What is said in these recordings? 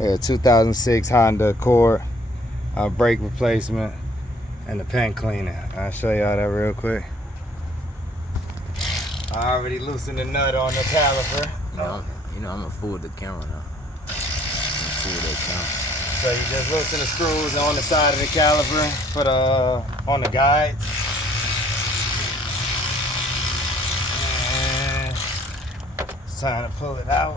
Yeah, 2006 Honda Accord, brake replacement, and the pen cleaner. I'll show y'all that real quick. I already loosened the nut on the caliper. I'm gonna fool the camera now. So you just loosen the screws on the side of the caliper, put on the guide. And it's time to pull it out.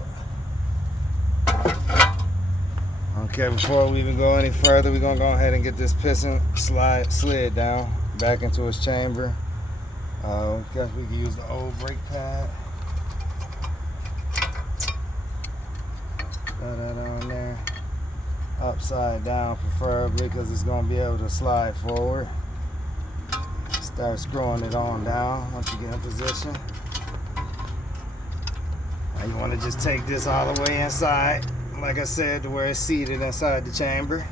Okay, before we even go any further, we're gonna go ahead and get this piston slid down back into its chamber. Guess we can use the old brake pad. Put that on there. Upside down preferably, because it's gonna be able to slide forward. Start screwing it on down once you get in position. Now you want to just take this all the way inside, like I said, to where it's seated inside the chamber.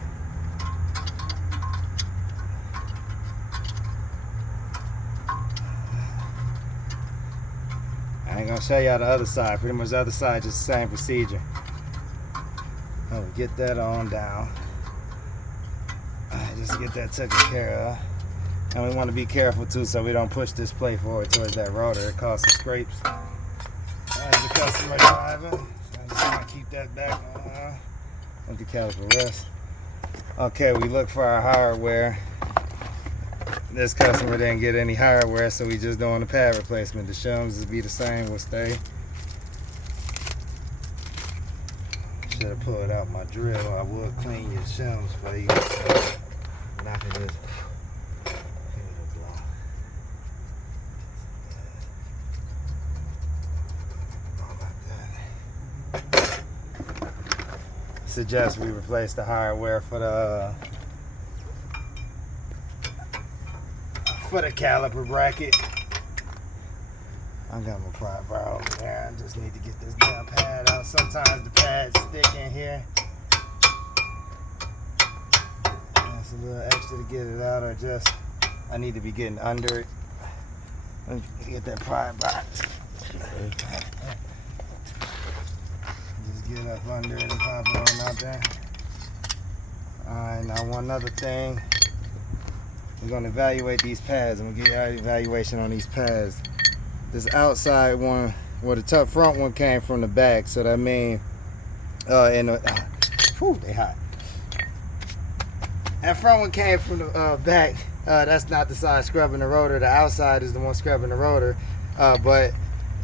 I ain't gonna show y'all the other side. Pretty much the other side, just the same procedure. Get that on down. Just get that taken care of. And we want to be careful too, so we don't push this plate forward towards that rotor. It causes scrapes as the customer driving. So I just want to keep that back on. Let the caliper rest. Okay, we look for our hardware. This customer didn't get any hardware, so we just doing the pad replacement. The shims will be the same, will stay. Should have pulled out my drill. I would clean your shims for you. Knock it in. Suggest we replace the hardware for the caliper bracket. I got my pry bar over there. I just need to get this damn pad out. Sometimes the pads stick in here. It's a little extra to get it out, or just I need to be getting under it. Let me get that pry bar. Just get up under it and pop it on out there. Alright, now one other thing. We're going to evaluate these pads. I'm going to get our evaluation on these pads. This outside one, well, the top front one came from the back, so that means, they hot. That front one came from the back. That's not the side scrubbing the rotor. The outside is the one scrubbing the rotor. But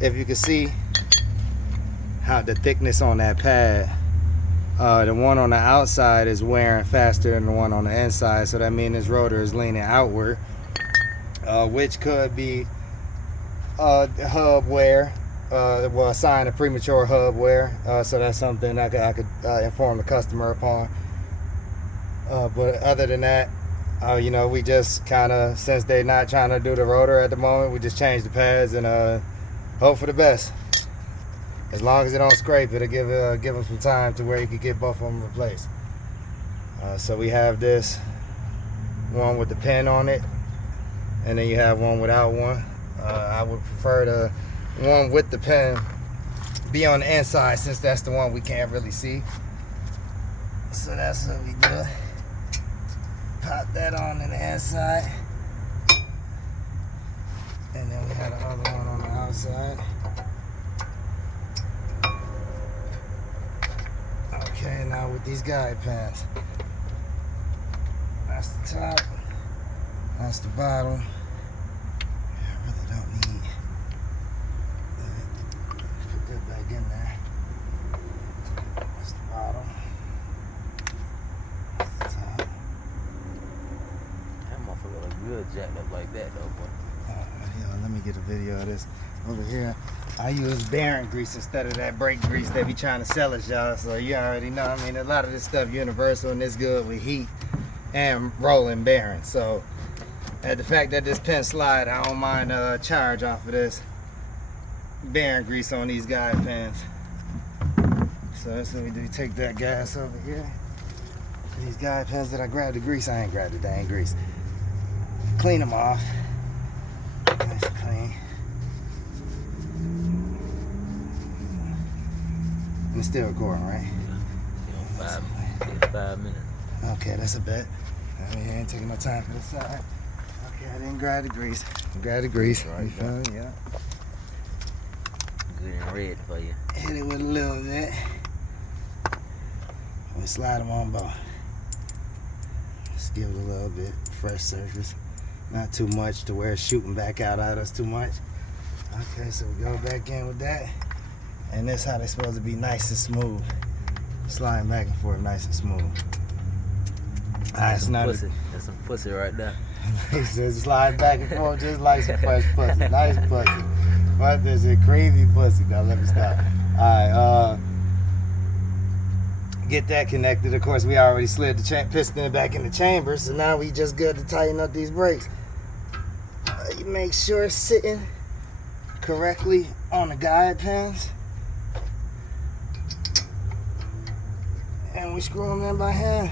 if you can see how the thickness on that pad, the one on the outside is wearing faster than the one on the inside, so that means this rotor is leaning outward, which could be hub wear, well, a sign of premature hub wear. So that's something I could inform the customer upon. But other than that, we just kind of, since they're not trying to do the rotor at the moment, we just change the pads and hope for the best. As long as it don't scrape, it'll give them some time to where you can get both of them replaced. So we have this one with the pin on it, and then you have one without one. I would prefer the one with the pin be on the inside, since that's the one we can't really see. So that's what we do. Pop that on the inside, and then we have the other one on the outside. Okay, now with these guide pins, that's the top, that's the bottom. I really don't need put that back in there. That's the bottom, that's the top. That motherfucker look good jacked up like that though, boy. Let me get a video of this over here. I use bearing grease instead of that brake grease they be trying to sell us, y'all. So you already know. I mean, a lot of this stuff universal and it's good with heat and rolling bearings. So at the fact that this pin slide, I don't mind charge off of this bearing grease on these guide pins. So that's what we do. Take that gas over here. These guide pins that I grabbed the grease, I ain't grabbed the dang grease. Clean them off. Nice and clean. And it's still recording, right? Yeah. 5 5 minutes. Okay, that's a bet. I mean, I ain't taking my time for the side. Okay, I didn't grab the grease. Grab the grease. Right, You feel me? Yeah. Good and red for you. Hit it with a little bit. We slide them on ball. Just give it a little bit fresh surface. Not too much to where it's shooting back out at us too much. Okay, so we go back in with that. And this how they're supposed to be nice and smooth. Sliding back and forth nice and smooth. Alright, That's so some now pussy. That's some pussy right there. he says slide back and forth just like some fresh pussy. Nice pussy. What is it? Creamy pussy. Now let me stop. Alright, get that connected. Of course, we already slid the piston back in the chamber, so now we just good to tighten up these brakes. You make sure it's sitting correctly on the guide pins. And we screw them in by hand.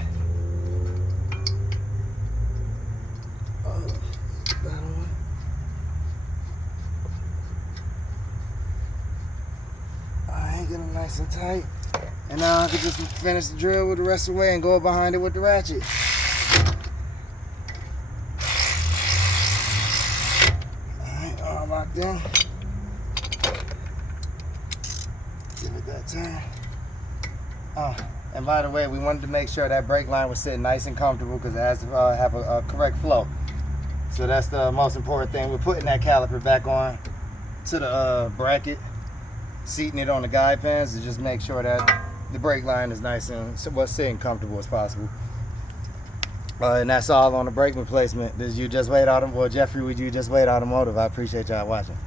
Alright, get them nice and tight. And now I can just finish the drill with the rest of the way and go behind it with the ratchet. Alright, all locked in. Give it that turn. Oh, and by the way, we wanted to make sure that brake line was sitting nice and comfortable because it has to have a correct flow. So that's the most important thing. We're putting that caliper back on to the bracket, seating it on the guide pins to just make sure that the brake line is nice and sitting comfortable as possible. And that's all on the brake replacement. Did you just wait automotive? Well, Jeffrey, would you just wait automotive? I appreciate y'all watching.